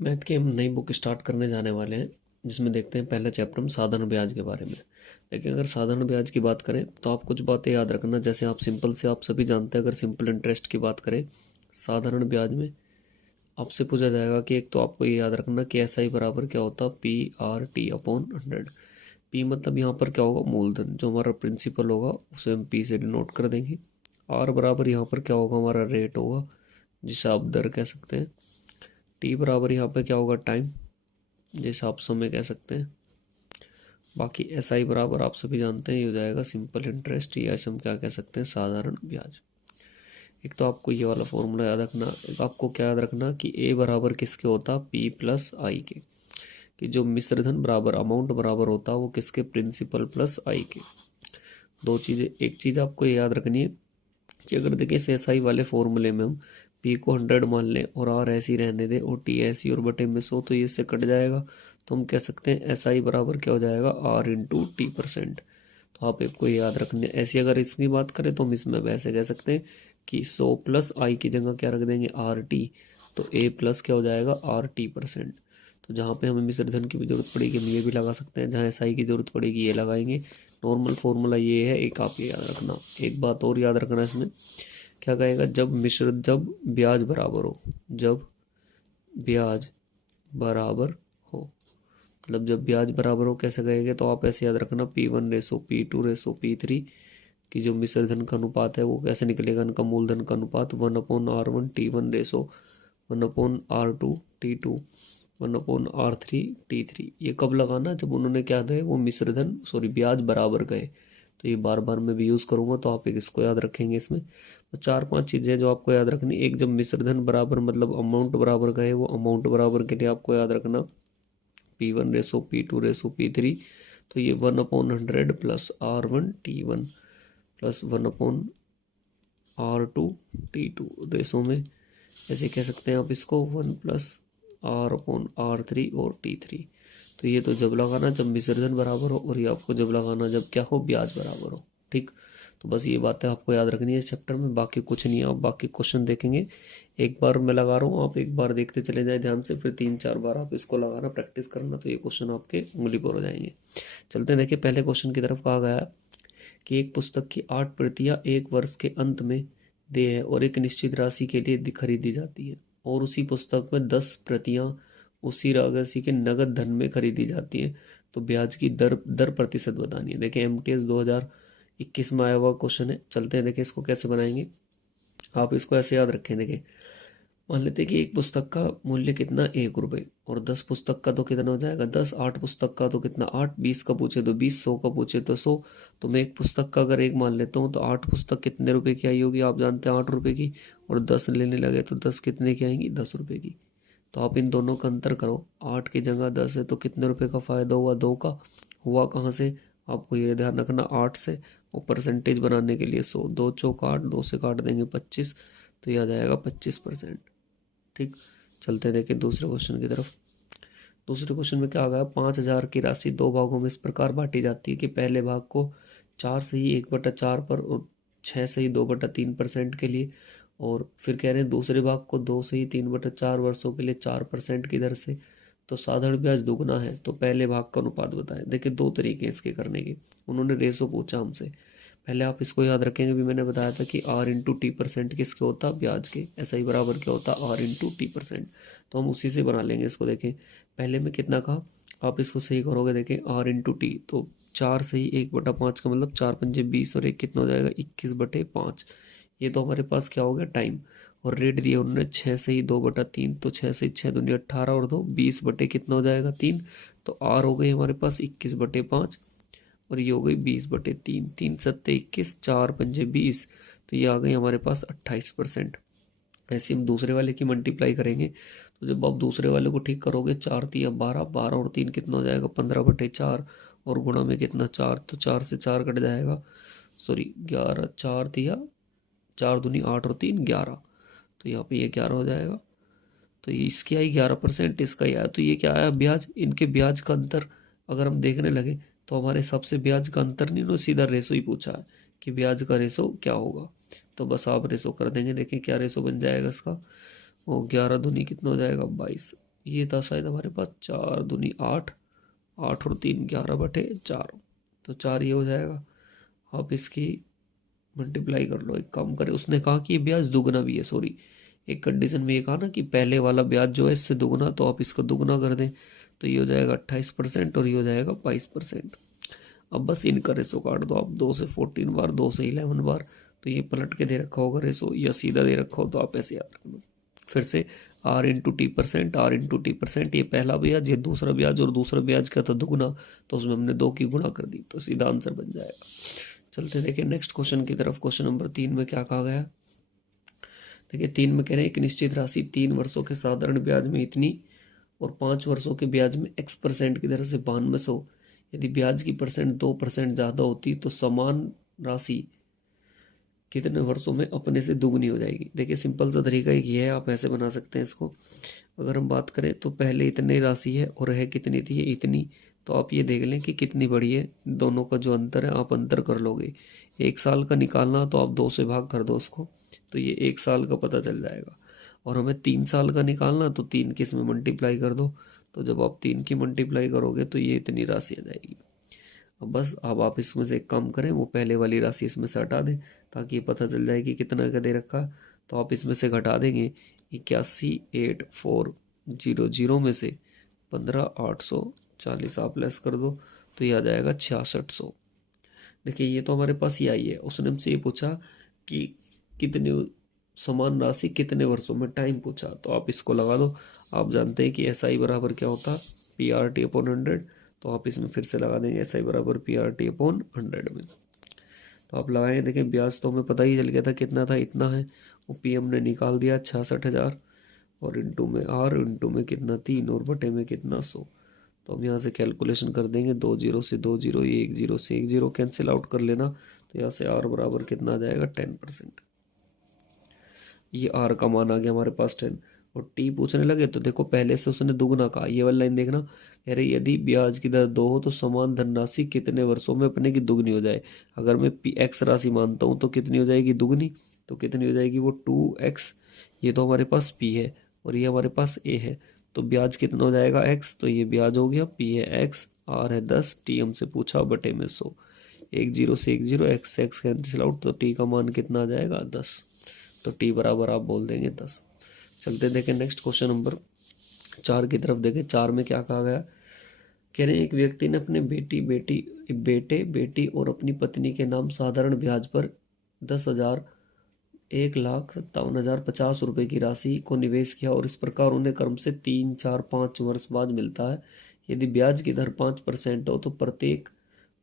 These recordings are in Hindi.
मैथ की हम नई बुक स्टार्ट करने जाने वाले हैं, जिसमें देखते हैं पहला चैप्टर हम साधारण ब्याज के बारे में। लेकिन अगर साधारण ब्याज की बात करें तो आप कुछ बातें याद रखना। जैसे आप सिंपल से आप सभी जानते हैं, अगर सिंपल इंटरेस्ट की बात करें साधारण ब्याज में आपसे पूछा जाएगा कि एक तो आपको ये याद रखना कि एस आई बराबर क्या होता है, P/T/100। पी मतलब यहाँ पर क्या होगा, मूलधन, जो हमारा प्रिंसिपल होगा उसे हम पी से डिनोट कर देंगे। आर बराबर यहाँ पर क्या होगा, हमारा रेट होगा जिसे आप दर कह सकते हैं। टी बराबर यहाँ पे क्या होगा, टाइम, जैसे आप समय कह सकते हैं। बाकी एस आई बराबर आप सभी जानते हैं ये हो जाएगा सिंपल इंटरेस्ट, या ऐसे हम क्या कह सकते हैं, साधारण ब्याज। एक तो आपको ये वाला फॉर्मूला याद रखना। एक आपको क्या याद रखना कि ए बराबर किसके होता, पी प्लस आई के, कि जो मिश्रधन बराबर अमाउंट बराबर होता वो किसके, प्रिंसिपल प्लस आई के। दो चीज़ें, एक चीज़ आपको ये याद रखनी है कि अगर देखिए इस एस आई वाले फॉर्मूले में हम पी को 100 मान लें और आर ऐसी रहने दें और टी ऐसी और बटे में 100, तो ये इससे कट जाएगा। तो हम कह सकते हैं एस आई बराबर क्या हो जाएगा, R/T%। तो आप एक को याद रखने, ऐसी अगर इसमें बात करें तो हम इसमें वैसे कह सकते हैं कि 100 प्लस आई की जगह क्या रख देंगे, RT। तो ए प्लस क्या हो जाएगा, RT%। तो जहाँ पे हमें मिश्रधन की भी जरूरत पड़ेगी हम ये भी लगा सकते हैं, जहाँ एसआई की जरूरत पड़ेगी ये लगाएंगे। नॉर्मल फॉर्मूला ये है, एक आप ये याद रखना। एक बात और याद रखना इसमें, क्या कहेगा, जब ब्याज बराबर हो, जब ब्याज बराबर हो, मतलब जब ब्याज बराबर हो कैसे कहेंगे, तो आप ऐसे याद रखना P1/P2/P3 की जो मिश्रधन का अनुपात है वो कैसे निकलेगा, इनका मूलधन का अनुपात 1/R1T1/1/R2T2 1/R3T3। ये कब लगाना, जब उन्होंने क्या दे, वो मिश्रधन ब्याज बराबर गए। तो ये बार बार मैं भी यूज़ करूँगा, तो आप एक इसको याद रखेंगे। इसमें तो चार पांच चीज़ें जो आपको याद रखनी। एक, जब मिश्रधन बराबर मतलब अमाउंट बराबर गए, वो अमाउंट बराबर के लिए आपको याद रखना P1/P2/P3। तो ये 1/100 plus R1T1 plus 1/R2T2 Resso में ऐसे कह सकते हैं आप इसको 1+R/R3 और T3। तो ये तो जब लगाना जब मिश्रधन बराबर हो, और ये आपको जब लगाना जब क्या हो, ब्याज बराबर हो। ठीक, तो बस ये बातें आपको याद रखनी है इस चैप्टर में, बाकी कुछ नहीं है। आप बाकी क्वेश्चन देखेंगे, एक बार मैं लगा रहा हूँ, आप एक बार देखते चले जाए ध्यान से, फिर 3-4 बार आप इसको लगाना, प्रैक्टिस करना, तो ये क्वेश्चन आपके उंगली पर हो जाएंगे। चलते हैं, देखिए पहले क्वेश्चन की तरफ। कहा गया कि एक पुस्तक की 8 प्रतियां एक वर्ष के अंत में देय है और एक निश्चित राशि के लिए खरीदी जाती है, और उसी पुस्तक में 10 प्रतियां उसी राशि के नगद धन में खरीदी जाती है। तो ब्याज की दर प्रतिशत बतानी है। देखिए MTS 2021 में आया हुआ क्वेश्चन है। चलते हैं, देखिए इसको कैसे बनाएंगे। आप इसको ऐसे याद रखें, देखिए मान लेते हैं कि एक पुस्तक का मूल्य कितना, 1 रुपये, और 10 पुस्तक का तो कितना हो जाएगा 10, 8 पुस्तक का तो कितना 8, 20 का पूछे तो 20, 100 का पूछे तो 100। तो मैं एक पुस्तक का अगर एक मान लेता हूँ तो 8 पुस्तक कितने रुपए की आई होगी, आप जानते हैं 8 रुपये की, और 10 लेने लगे तो 10 कितने की आएंगी, 10 रुपये की। तो आप इन दोनों का अंतर करो, 8 की जगह 10 है तो कितने रुपये का फ़ायदा हुआ, 2 का। हुआ कहाँ से, आपको ये ध्यान रखना, 8 से, और परसेंटेज बनाने के लिए 100, 2 चौक 8, 2 से काट देंगे 25, तो यह आ जाएगा 25%। ठीक, चलते हैं देखिए दूसरे क्वेश्चन की तरफ। दूसरे क्वेश्चन में क्या आ गया, 5,000 की राशि 2 भागों में इस प्रकार बांटी जाती है कि पहले भाग को 4 से ही 1/4 पर और 6 से ही 2/3% के लिए, और फिर कह रहे हैं दूसरे भाग को 2 से ही 3/4 वर्षों के लिए 4% की दर से। तो साधारण ब्याज दुगना है, तो पहले भाग का अनुपात बताएं। देखिए दो तरीके हैं इसके करने के, उन्होंने रेशो पूछा हमसे। पहले आप इसको याद रखेंगे, भी मैंने बताया था कि R/T% किसके होता, ब्याज के। ऐसा ही बराबर क्या होता, R/T%। तो हम उसी से बना लेंगे इसको। देखें पहले में कितना कहा, आप इसको सही करोगे, देखें R/T, तो 4 से ही 1/5 का मतलब 4 पंजे 20, और एक कितना हो जाएगा 21/5। ये तो हमारे पास क्या हो गया, टाइम। और रेट दिए उन्होंने 6 से ही 2/3, तो 6 से 6 दूनी 18, और 2 20 बटे कितना हो जाएगा 3। तो R हो गई हमारे पास 21/5, और ये हो गई 20/3, 3×7=21, 4×5=20, तो ये आ गई हमारे पास 28%। ऐसे हम दूसरे वाले की मल्टीप्लाई करेंगे, तो जब आप दूसरे वाले को ठीक करोगे, 4×3=12, 12 और 3 कितना हो जाएगा 15/4, और गुणा में कितना 4, तो 4 से 4 कट जाएगा, 11, 4×3=4, 4×2=8 और 3=11, तो यहाँ पे ये 11 हो जाएगा। तो ये इसकी आई 11%, इसका ही आया। तो ये क्या आया, ब्याज, इनके ब्याज का अंतर अगर हम देखने लगे तो हमारे हिसाब से ब्याज का अंतर नहीं, नो सीधा रेशो ही पूछा है कि ब्याज का रेशो क्या होगा। तो बस आप रेशो कर देंगे, देखें क्या रेशो बन जाएगा इसका। वो 11×2 कितना हो जाएगा 22, ये था शायद हमारे पास 4 दूनी 8, 8 और 3 11/4, तो 4 ये हो जाएगा। आप इसकी मल्टीप्लाई कर लो। एक काम करें, उसने कहा कि ये ब्याज दुगना भी है, सॉरी एक कंडीशन में ये कहा ना कि पहले वाला ब्याज जो है इससे दुगना, तो आप इसको दुगना कर दें, तो ये हो जाएगा 28% और ये हो जाएगा 22%। अब बस इनका रेसो काट दो आप, 2 से 14 बार, 2 से 11 बार, तो ये पलट के दे रखा होगा रेसो, या सीधा दे रखा हो तो आप ऐसे याद रखना। फिर से R/T%, R/T%, ये पहला ब्याज, ये दूसरा ब्याज, और दूसरा ब्याज क्या था दुगना, तो उसमें हमने 2 की गुणा कर दी, तो सीधा आंसर बन जाएगा। चलते देखिए नेक्स्ट क्वेश्चन की तरफ। क्वेश्चन नंबर 3 में क्या कहा गया, देखिए 3 में कह रहे हैं एक निश्चित राशि 3 वर्षों के साधारण ब्याज में इतनी और 5 वर्षों के ब्याज में X% की दर से 9200, यदि ब्याज की परसेंट 2% ज़्यादा होती तो समान राशि कितने वर्षों में अपने से दुगनी हो जाएगी। देखिए सिंपल सा तरीका एक ये है, आप ऐसे बना सकते हैं इसको। अगर हम बात करें तो पहले इतनी राशि है और है कितनी थी, ये इतनी, तो आप ये देख लें कि कितनी बड़ी है, दोनों का जो अंतर है आप अंतर कर लोगे। 1 साल का निकालना तो आप 2 से भाग कर दो उसको, तो ये 1 साल का पता चल जाएगा। और हमें 3 साल का निकालना, तो 3 की इसमें मल्टीप्लाई कर दो, तो जब आप 3 की मल्टीप्लाई करोगे तो ये इतनी राशि आ जाएगी। अब बस अब आप इसमें से एक काम करें, वो पहले वाली राशि इसमें से हटा दें, ताकि ये पता चल जाए कि कितना का दे रखा। तो आप इसमें से घटा देंगे 81,8400 में से 15,840 आप लेस कर दो, तो ये आ जाएगा 6600। देखिए ये तो हमारे पास ये आई है, उसने हमसे ये पूछा कि कितने समान राशि कितने वर्षों में, टाइम पूछा, तो आप इसको लगा दो। आप जानते हैं कि SI बराबर क्या होता है, PRT/100, तो आप इसमें फिर से लगा देंगे SI बराबर PRT/100 में। तो आप लगाएंगे, देखिए ब्याज तो हमें पता ही चल गया था कितना था, इतना है, वो PM ने निकाल दिया 66,000, और इंटू में R, इंटू में कितना 3, और बटे में कितना 100। तो हम यहाँ से कैलकुलेशन कर देंगे, 2 0 से 2 0, ये 1 0 से 1 0 कैंसिल आउट कर लेना, तो यहाँ से R बराबर कितना आ जाएगा 10%। ये R का मान आ गया हमारे पास 10। और T पूछने लगे तो देखो पहले से उसने दुगना कहा, ये वाली लाइन देखना, कह रही यदि ब्याज की दर 2 हो तो समान धनराशि कितने वर्षों में अपने की दुगनी हो जाए। अगर मैं X राशि मानता हूँ तो कितनी हो जाएगी दुगनी, तो कितनी हो जाएगी वो 2X। ये तो हमारे पास P है और ये हमारे पास A है, तो ब्याज कितना हो जाएगा X, तो ये ब्याज हो गया, P है X, R है 10, T हमसे पूछा बटे में 100, 1 0 से 1 0, X कैंसिल आउट, तो T का मान कितना आ जाएगा 10, तो T बराबर आप बोल देंगे 10। चलते देखें नेक्स्ट क्वेश्चन नंबर 4 की तरफ। देखें 4 में क्या कहा गया, कह रहे हैं एक व्यक्ति ने अपने बेटे बेटी और अपनी पत्नी के नाम साधारण ब्याज पर 10,000 1,57,050 रुपये की राशि को निवेश किया और इस प्रकार उन्हें क्रम से 3, 4, 5 वर्ष बाद मिलता है। यदि ब्याज की दर 5% हो तो प्रत्येक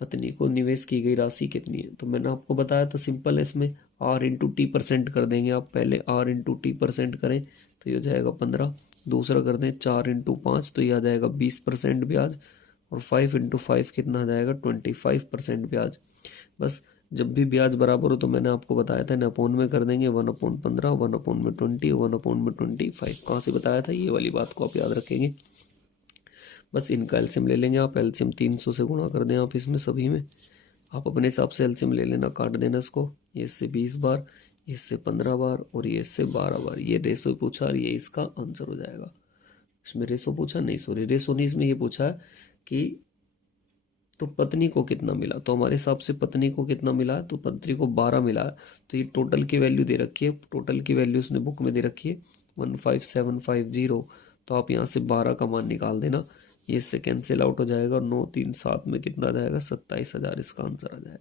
पत्नी को निवेश की गई राशि कितनी है। तो मैंने आपको बताया था सिंपल है, इसमें R/T% कर देंगे आप, पहले R/T% करें तो ये हो जाएगा 15, दूसरा कर दें 4/5 तो ये आ जाएगा 20% ब्याज, और 5/5 कितना आ जाएगा 25% ब्याज। बस जब भी ब्याज बराबर हो तो मैंने आपको बताया था अपॉन में कर देंगे, 1/15, 1/20, 1/25। कहाँ से बताया था, ये वाली बात को आप याद रखेंगे। बस इनका एलसीएम ले लेंगे आप, एलसीएम 300 से गुणा कर दें आप इसमें सभी में, आप अपने हिसाब से एलसीएम ले लेना, काट देना इसको, ये इससे 20 बार, इससे 15 बार और ये इससे 12 बार। ये रेसो पूछा और ये इसका आंसर हो जाएगा। इसमें रेसो पूछा नहीं, सॉरी रेसो नहीं, इसमें ये पूछा है कि तो पत्नी को कितना मिला, तो हमारे हिसाब से पत्नी को कितना मिला है, तो पत्नी को 12 मिला है। तो ये टोटल की वैल्यू दे रखी है, टोटल की वैल्यू उसने बुक में दे रखी है 15,750, तो आप यहाँ से 12 का मान निकाल देना, ये इससे कैंसिल आउट हो जाएगा, और 9 3 7 में कितना आ जाएगा 27,000 इसका आंसर आ जाएगा।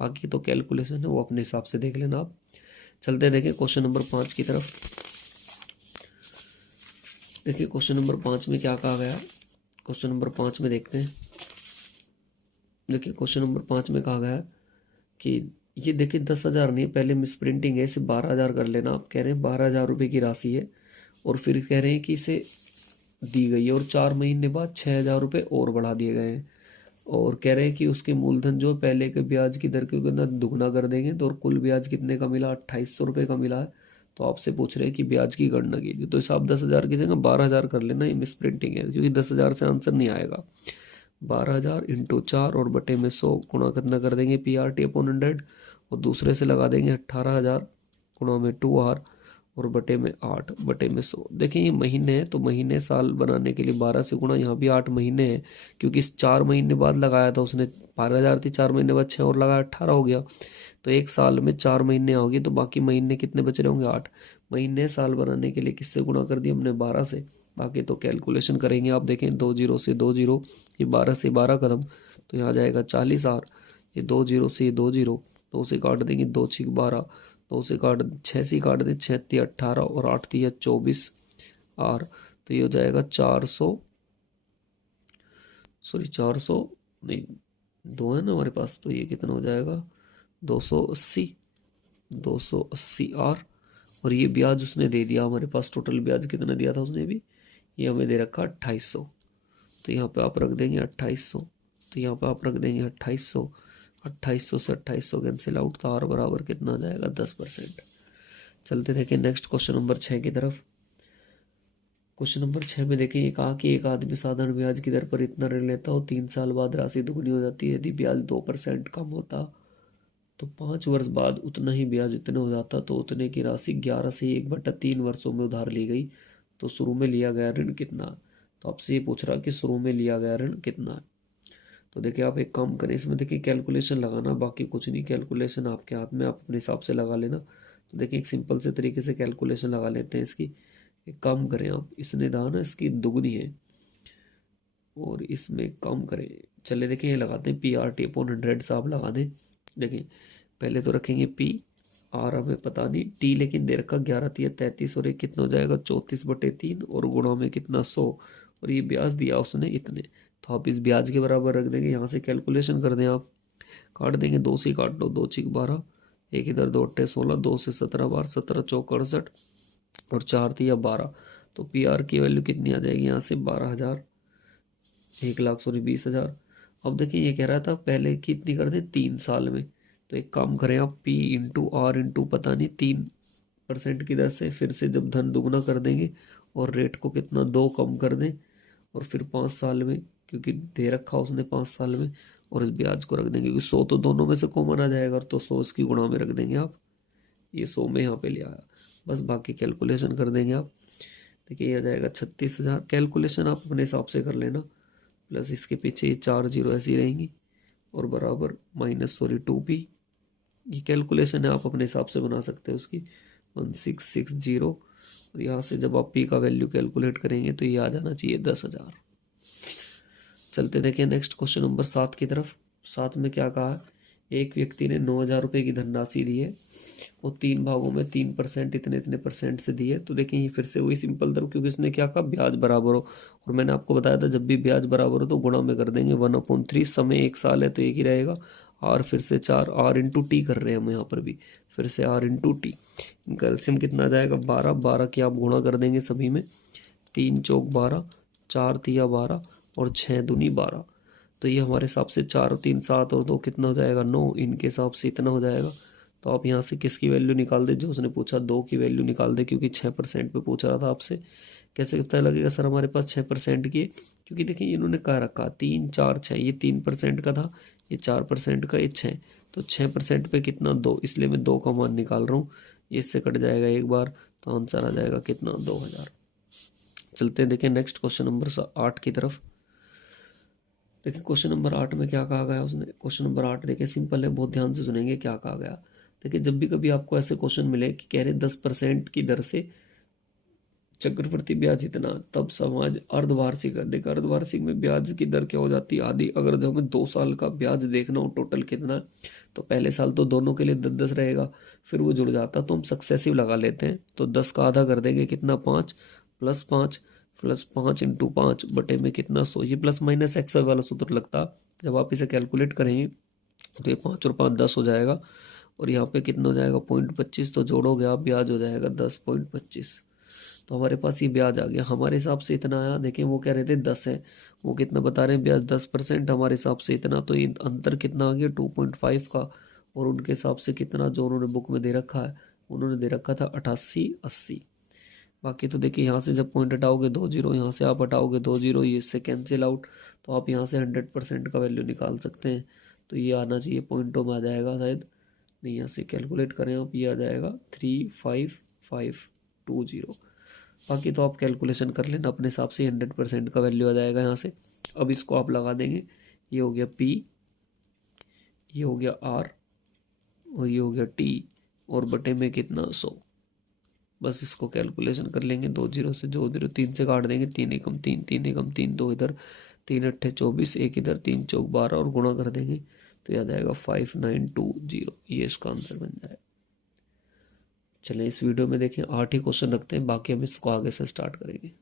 बाकी तो कैलकुलेशन है वो अपने हिसाब से देख लेना आप। चलते देखें क्वेश्चन नंबर 5 की तरफ। देखिए क्वेश्चन नंबर 5 में क्या कहा गया, क्वेश्चन नंबर 5 में देखते हैं। देखिए क्वेश्चन नंबर 5 में कहा गया कि ये देखिए 10,000 नहीं, पहले मिस प्रिंटिंग है, इसे 12,000 कर लेना। आप कह रहे हैं 12,000 रुपये की राशि है, और फिर कह रहे हैं कि इसे दी गई है और 4 महीने बाद 6,000 रुपये और बढ़ा दिए गए हैं, और कह रहे हैं कि उसके मूलधन जो पहले के ब्याज की दर के अंदर दुगना कर देंगे, तो और कुल ब्याज कितने का मिला 2,800 रुपये का मिला है। तो आपसे पूछ रहे हैं कि ब्याज की गणना कीजिए, तो इस आप 10,000 की जगह 12,000 कर लेना, ये मिस प्रिंटिंग है क्योंकि 10,000 से आंसर नहीं आएगा। 12,000 इंटू 4 और बटे में 100 गुणा कितना कर देंगे PRT/100, और दूसरे से लगा देंगे 18,000 गुणा में 2R, और बटे में 8 बटे में 100। देखिए ये महीने हैं तो महीने साल बनाने के लिए 12 से गुणा, यहाँ भी 8 महीने हैं क्योंकि इस 4 महीने बाद लगाया था उसने, 12,000 थी, 4 महीने बाद 6 और लगाया, 18 हो गया। तो एक साल में 4 महीने होगी तो बाकी महीने कितने बच रहे होंगे? 8 महीने साल बनाने के लिए किससे गुणा कर दिया हमने? 12 से। बाकी तो कैलकुलेशन करेंगे आप, देखें 2 जीरो से 2 जीरो, ये 12 से 12 कदम, तो यहाँ जाएगा 40R। ये 2 जीरो से 2 जीरो, 2 से काट देंगे, 2 6 12, 2 से काट 6 से काट दें, 6 3 18 और 8 3 24R। तो ये हो जाएगा 400, सॉरी 400 नहीं, 2 है ना हमारे पास, तो ये कितना हो जाएगा? 280, 280R। और ये ब्याज उसने दे दिया हमारे पास, टोटल ब्याज कितना दिया था उसने भी, ये हमें दे रखा 2800। तो यहाँ पे आप रख देंगे 2800, तो यहाँ पे आप रख देंगे 2800, 2800 से 2800 कैंसिल आउट, तो आर बराबर कितना आ जाएगा? 10%। चलते देखें नेक्स्ट क्वेश्चन नंबर 6 की तरफ। क्वेश्चन नंबर 6 में देखें ये कहा कि एक आदमी साधारण ब्याज की दर पर इतना ऋण लेता हो, 3 साल बाद राशि दुगनी हो जाती है। यदि ब्याज 2% कम होता तो 5 वर्ष बाद उतना ही ब्याज इतने हो जाता, तो उतने की राशि 11 से 1/3 वर्षों में उधार ली गई, तो शुरू में लिया गया ऋण कितना? तो आपसे ये पूछ रहा कि शुरू में लिया गया ऋण कितना है। तो देखिए आप एक काम करें, इसमें देखिए कैलकुलेशन लगाना, बाकी कुछ नहीं, कैलकुलेशन आपके हाथ में, आप अपने हिसाब से लगा लेना। तो देखिए एक सिंपल से तरीके से कैलकुलेशन लगा लेते हैं इसकी। एक काम करें आप, इसने दान ना इसकी दुगनी है और इसमें कम करें, चले देखिए ये लगाते हैं PRT/100 से आप लगा दें। देखिए पहले तो रखेंगे P, R हमें पता नहीं, T लेकिन दे रखा 11 3 33 और ये कितना हो जाएगा? 34/3 और गुणा में कितना? 100, और ये ब्याज दिया उसने इतने, तो आप इस ब्याज के बराबर रख देंगे। यहाँ से कैलकुलेशन कर दें आप, काट देंगे, 2 से काट लो, 2 6 12, एक इधर 2 8 16, 2 से 17 बार, 17 चौक 68 और 4 3 12। तो PR की वैल्यू कितनी आ जाएगी यहाँ से? 12,000, 1,00,000 सॉरी 20,000। अब देखिए ये कह रहा था पहले कितनी कर दें? 3 साल में। तो एक काम करें आप, P इंटू R इंटू पता नहीं 3% की दर से फिर से जब धन दुगना कर देंगे और रेट को कितना 2 कम कर दें, और फिर 5 साल में, क्योंकि दे रखा उसने 5 साल में, और इस ब्याज को रख देंगे, क्योंकि 100 तो दोनों में से कॉमन आ जाएगा, तो 100 इसकी गुणा में रख देंगे आप, ये 100 में यहाँ पे ले आया, बस बाकी कैलकुलेशन कर देंगे आप। देखिए ये आ जाएगा 36,000, कैलकुलेशन आप अपने हिसाब से कर लेना, प्लस इसके पीछे ये 4 जीरो ऐसी रहेंगी और बराबर माइनस सॉरी 2P, ये कैलकुलेशन है, आप अपने हिसाब से बना सकते हैं उसकी, 1660। और यहाँ से जब आप P का वैल्यू कैलकुलेट करेंगे तो ये आ जाना चाहिए 10,000। चलते देखिए नेक्स्ट क्वेश्चन नंबर 7 की तरफ। 7 में क्या कहा? एक व्यक्ति ने 9,000 रुपये की धनराशि दी है, वो 3 भागों में 3% इतने इतने परसेंट से दी है। तो देखिए ये फिर से वही सिंपल दर, क्योंकि इसने क्या कहा? ब्याज बराबर हो, और मैंने आपको बताया था जब भी ब्याज बराबर हो तो गुणा में कर देंगे 1/3। समय 1 साल है तो एक ही रहेगा, R फिर से 4, R इंटू टी कर रहे हैं हम यहाँ पर भी, फिर से R इंटू टी, कैल्शियम कितना आ जाएगा? 12, 12 की आप गुणा कर देंगे सभी में, 3 चौक 12, 4 तिया 12 और 6 दूनी 12। तो ये हमारे हिसाब से 4 और 3 7 और 2 कितना हो जाएगा? 9, इनके हिसाब से इतना हो जाएगा। तो आप यहाँ से किसकी वैल्यू निकाल दे? जो उसने पूछा 2 की वैल्यू निकाल दे, क्योंकि 6% पे पूछ रहा था आपसे। कैसे पता लगेगा सर हमारे पास 6% की है? क्योंकि देखिए इन्होंने कहा रखा 3 4 6, ये 3% का था, ये 4% का, ये 6, तो 6% पे कितना? 2, इसलिए मैं 2 का मान निकाल रहा हूँ, इससे कट जाएगा एक बार, तो आंसर आ जाएगा कितना? 2,000। चलते हैं देखिए नेक्स्ट क्वेश्चन नंबर 8 की तरफ। देखिए क्वेश्चन नंबर 8 में क्या कहा गया उसने? क्वेश्चन नंबर 8 देखिए सिंपल है, बहुत ध्यान से सुनेंगे क्या कहा गया। देखिए जब भी कभी आपको ऐसे क्वेश्चन मिले कि कह रहे 10% की दर से चक्रवृद्धि ब्याज इतना, तब समाज अर्धवार्षिक है। देखिए अर्धवार्षिक में ब्याज की दर क्या हो जाती है? आधी। अगर जो हमें 2 साल का ब्याज देखना हो टोटल कितना, तो पहले साल तो दोनों के लिए 10-10 रहेगा, फिर वो जुड़ जाता, तो हम सक्सेसिव लगा लेते हैं। तो 10 का आधा कर देंगे, कितना? 5 प्लस 5 प्लस 5 इंटू 5 बटे में कितना? 100। ये प्लस माइनस एक्स वाला सूत्र लगता, जब आप इसे कैलकुलेट करेंगे तो ये 5 और 5 10 हो जाएगा, और यहाँ पे कितना हो जाएगा? 0.25, तो जोड़ोगे आप, ब्याज हो जाएगा 10.25। तो हमारे पास ये ब्याज आ गया, हमारे हिसाब से इतना आया। देखें वो कह रहे थे 10 है, वो कितना बता रहे हैं? ब्याज 10%, हमारे हिसाब से इतना, तो ये अंतर कितना आ गया? 2.5 का। और उनके हिसाब से कितना जो उन्होंने बुक में दे रखा है, उन्होंने दे रखा था 88-80। बाकी तो देखिए यहाँ से जब पॉइंट हटाओगे 2 जीरो, यहाँ से आप हटाओगे 2 जीरो, ये इससे कैंसिल आउट, तो आप यहाँ से 100% का वैल्यू निकाल सकते हैं। तो ये आना चाहिए पॉइंटों में आ जाएगा शायद, नहीं यहाँ से कैलकुलेट करें आप, ये आ जाएगा 355। 20। बाकी तो आप कैलकुलेशन कर लेना अपने हिसाब से, 100% का वैल्यू आ जाएगा यहाँ से। अब इसको आप लगा देंगे, ये हो गया P, ये हो गया R, और ये हो गया T, और बटे में कितना 100। बस इसको कैलकुलेशन कर लेंगे, 2 जीरो से, 2 जीरो 3 से काट देंगे, 3 एकम 3, 3 एकम 3, 2 इधर, 3 अट्ठे 24, 1 इधर, 3 चौक 12, और गुणा कर देंगे तो याद आएगा 5920। ये इसका आंसर बन जाएगा। चलें इस वीडियो में देखें 8 ही क्वेश्चन रखते हैं, बाकी हम इसको आगे से स्टार्ट करेंगे।